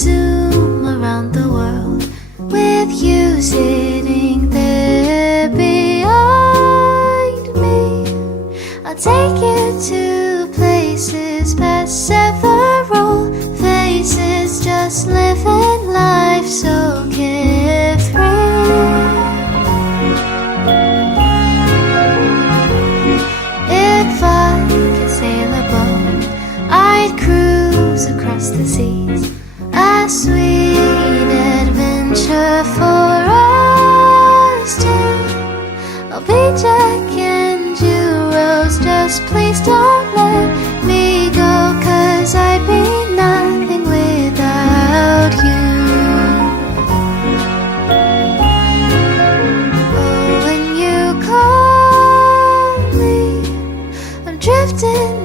zoom around the world with you sitting there behind me. I'll take you to places past several faces, just living life so carefree. If I could sail a boat, I'd cruise across the seas, a sweet adventure for us two. I'll be Jack and you Rose, just please don't let me go, 'cause I'd be nothing without you. Oh, when you call me, I'm drifting